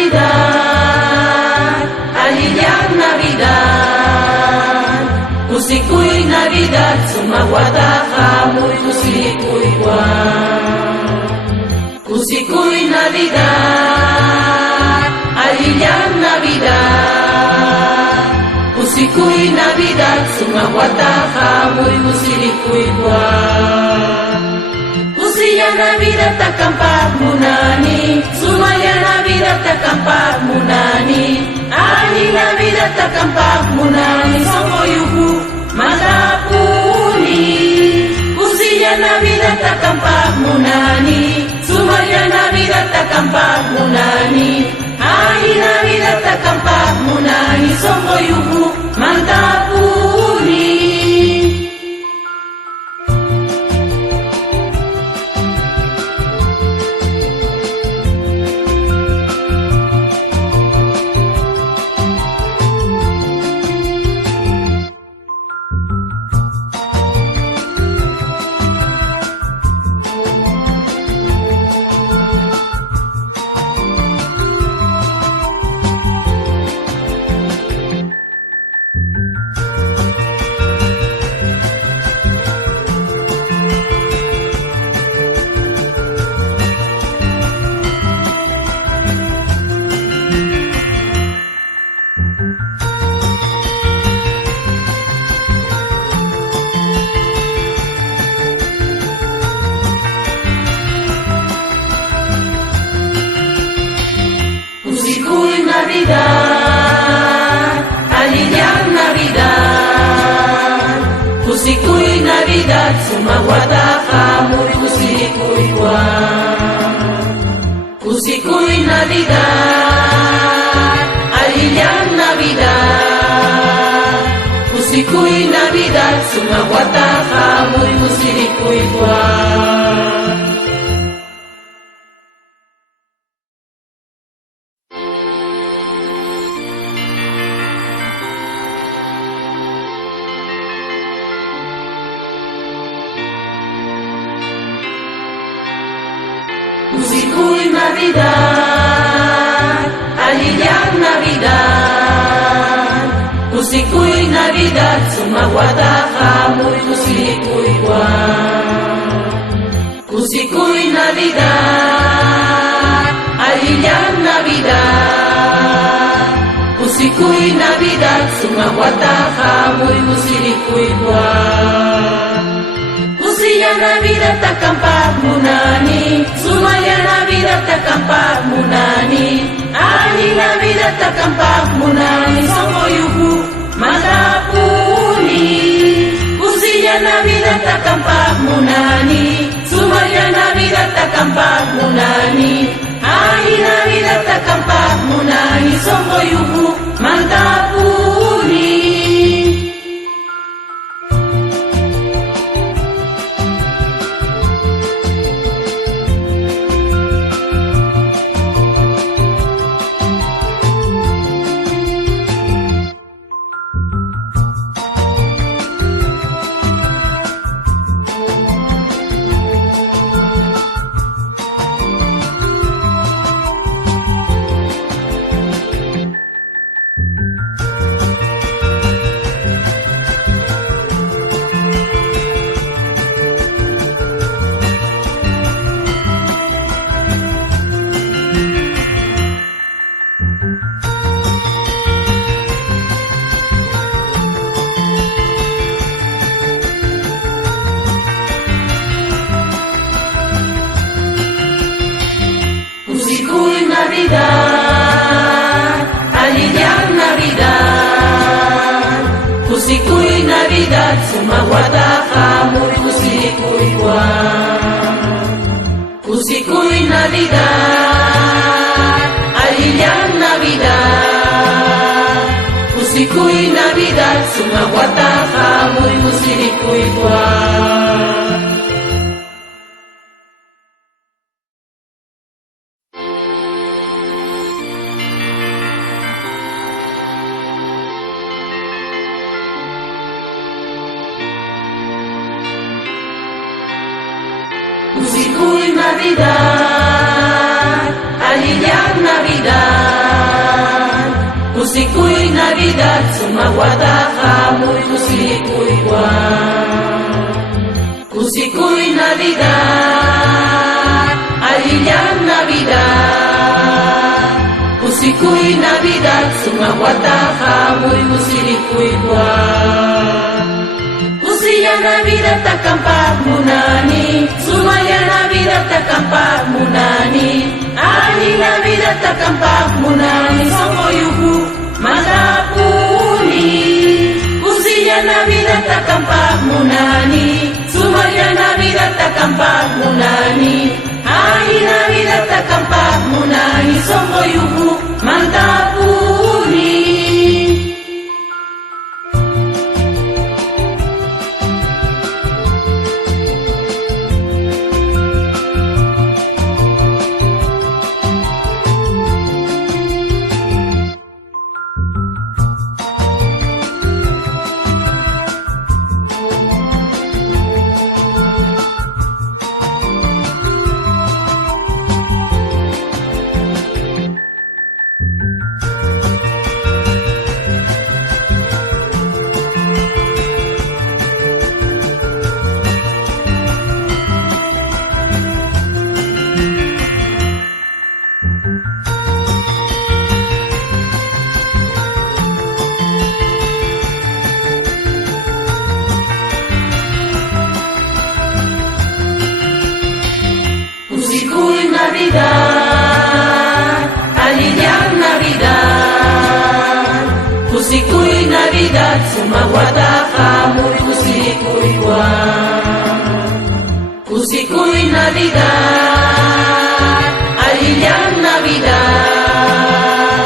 Navidad, aliyang Navidad, kusiko'y Navidad, sumawata kamoy kusiko'y buwan. Kusiko'y Navidad, aliyang Navidad, kusiko'y Navidad, sumawata kamoy kusiko'y buwan. Kusiya Navidad takampak munani, sumaya Navidad takampak munani, ali Navidad takampak munani, songoyuku matapuni. Kusiya Navidad takampak munani, sumaya Navidad takampak munani, ali Navidad takampak munani, songoyuku matapuni. Navidad, aliyang Navidad, kusiko'y Navidad, sumawata kamoy kusiko'y buwan. Kusiko'y Navidad, aliyang Navidad, kusiko'y Navidad, sumawata kamoy kusiko'y buwan. Kusiko'y Navidad, aliyang Navidad, kusiko'y Navidad, sumawata kamoy kusiko'y buwan. Kusiko'y Navidad, aliyang Navidad, kusiko'y Navidad, sumawata kamoy kusiko'y buwan. Kusiya Navidad takampak munani, sumaya Navidad takampak munani, ali Navidad takampak munani, songoyuku matapuni. Kusiya Navidad takampak munani, sumaya Navidad takampak munani, ali Navidad takampak munani, songoyuku matapuni. Navidad, aliyang Navidad, kusiko'y Navidad, sumawata kamoy kusiko'y buwan. Kusiko'y Navidad, aliyang Navidad, kusiko'y Navidad, sumawata kamoy kusiko'y buwan. Kusiko'y Navidad, aliyang Navidad, sumawataqa muy kusirikuywan. Kusikuy Navidad, alliyan Navidad. Kusikuy Navidad, sumawataqa muy kusirikuywan. Kusiya Navidad takampak munani, sumaya Navidad takampak munani. Ali Navidad takampak munani, songoyuhu matapuni. Kusiya Navidad takampak munani, sumaya Navidad takampak munani. Ali Navidad takampak munani, songoyuhu matapuni. Kusikuy Navidad, aliyang Navidad. Kusikuy Navidad, sumawataqa muy kusirikuywan. Kusikuy Navidad, aliyang Navidad.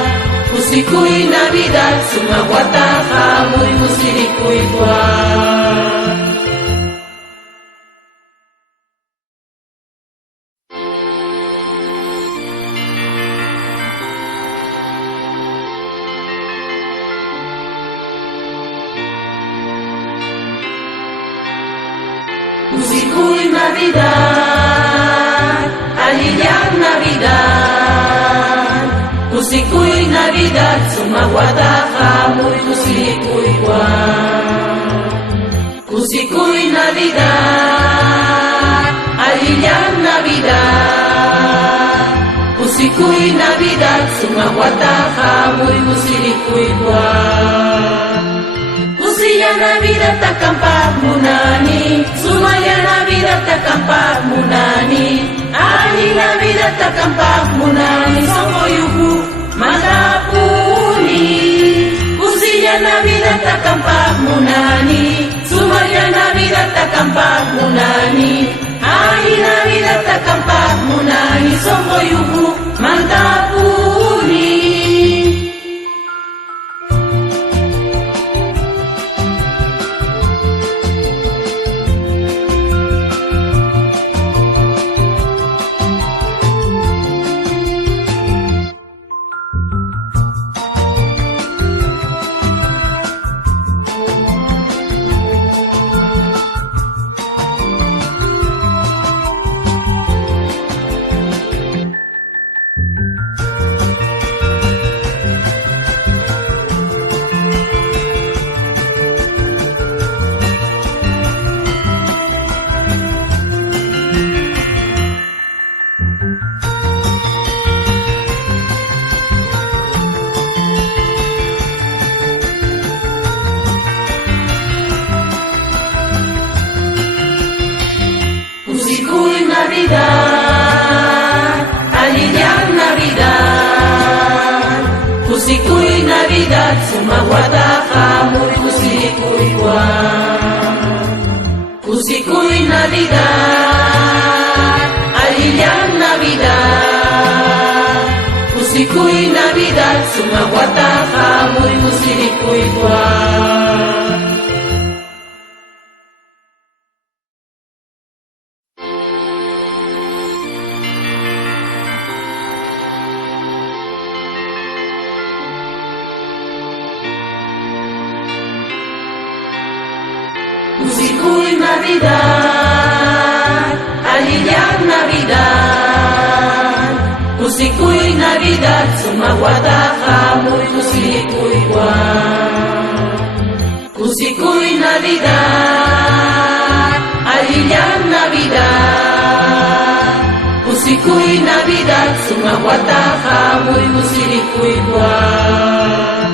Kusikuy Navidad, sumawataqa muy kusirikuywan. Kusikuy Navidad, aliyang Navidad. Kusikuy Navidad, sumawataqa muy kusirikuywan. Kusikuy Navidad, aliyang Navidad. Kusikuy Navidad, sumawataqa muy kusirikuywan. Kusiya Navidad takampak munani, sumaya Navidad takampak munani. Ali Navidad takampak munani, songoyuhu matapuni. Kusiya Navidad takampak munani, sumaya Navidad takampak munani. Ali Navidad takampak munani, songoyuhu matapuni. Kusikuy Navidad, aliyang Navidad. Kusikuy Navidad, sumawataqa muy kusirikuywan. Kusikuy Navidad, aliyang Navidad. Kusikuy Navidad, sumawataqa muy kusirikuywan. Kusikuy Navidad, aliyang Navidad. Kusikuy Navidad, sumawataqa muy kusirikuywan. Usikuy Navidad, aliyang Navidad. Usikuy Navidad, sumawata kamoy usirikuy buwan.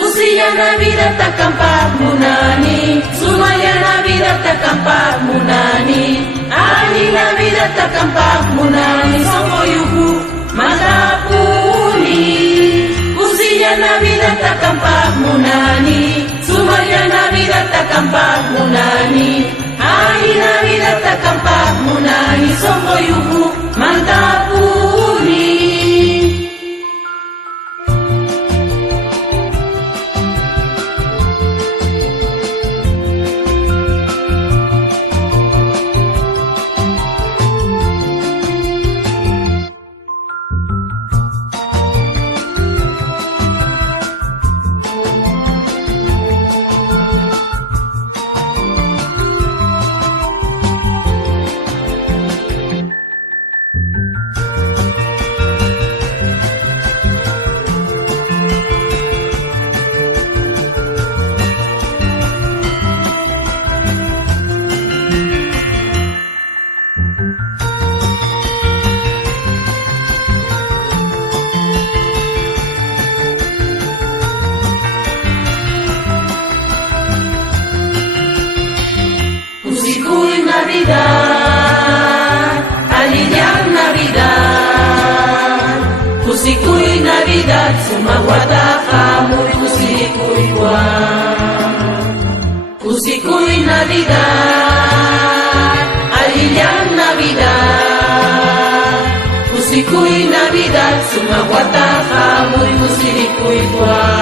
Usiya Navidad takampak munani, sumaya Navidad takampak munani. Ali Navidad takampak munani, sokoyuhu matapuni. Usiya Navidad takampak munani, sumaya Navidad takampak munani. Ali Navidad takampak munani, sokoyuhu matapuni. Usikuy Navidad, aliyang Navidad. Usikuy Navidad, sumawata kamoy usikuy buwan. Usikuy Navidad, aliyang Navidad. Usikuy Navidad, sumawata kamoy usikuy buwan.